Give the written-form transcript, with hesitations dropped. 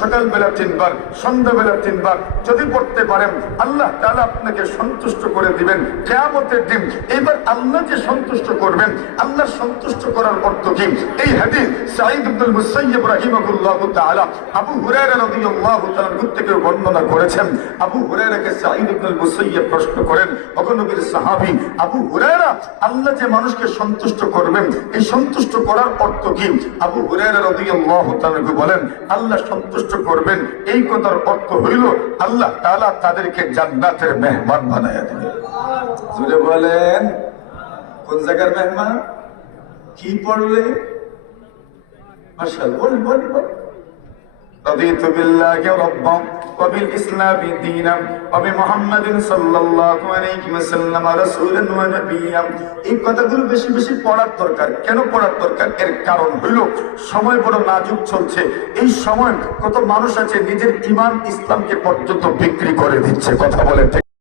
সকালবেলা 3 বার, সন্ধ্যাবেলা 3 বার যদি পড়তে পারেন আল্লাহ তাআলা আপনাকে সন্তুষ্ট করে দিবেন কিয়ামতের দিন। এবার আল্লাহ যে সন্তুষ্ট করবেন, আল্লাহ সন্তুষ্ট করার অর্থ কি? এই হাদিস সাঈদ ইবনে মুসাইয়্যিব রাহিমাহুল্লাহু তাআলা আবু হুরায়রা রাদিয়াল্লাহু তাআলা থেকে বর্ণনা করেছেন। আবু হুরায়রাকে সাঈদ ইবনে মুসাইয়্যিব প্রশ্ন করেন, ওগো নবীর সাহাবী আবু হুরায়রা, আল্লাহ যে মানুষকে সন্তুষ্ট করবেন, এই সন্তুষ্ট করার অর্থ কি? আবু হুরায়রা রাদিয়াল্লাহু তাআলা বলেন, আল্লাহ সন্তুষ্ট করবেন এই কথার অর্থ হইল আল্লাহ তাআলা তাদেরকে জান্নাতের মেহমান বানায়া দিবেন। জোরে বলেন, কোন জায়গার মেহমান? কি পড়লে? মাশাআল্লাহ, বলেন বলেন বলেন। رضيت بالله ربا وبالإسلام دينا وبمحمد صلى الله عليه وسلم رسولا ونبيا। এই কথাগুলো বেশি বেশি পড়ার দরকার। কেন পড়ার দরকার? এর কারণ হইল সময় বড় নাজুক চলছে। এই সময় কত মানুষ আছে নিজের ঈমান ইসলামকে পর্যন্ত বিক্রি করে দিচ্ছে। কথা বলে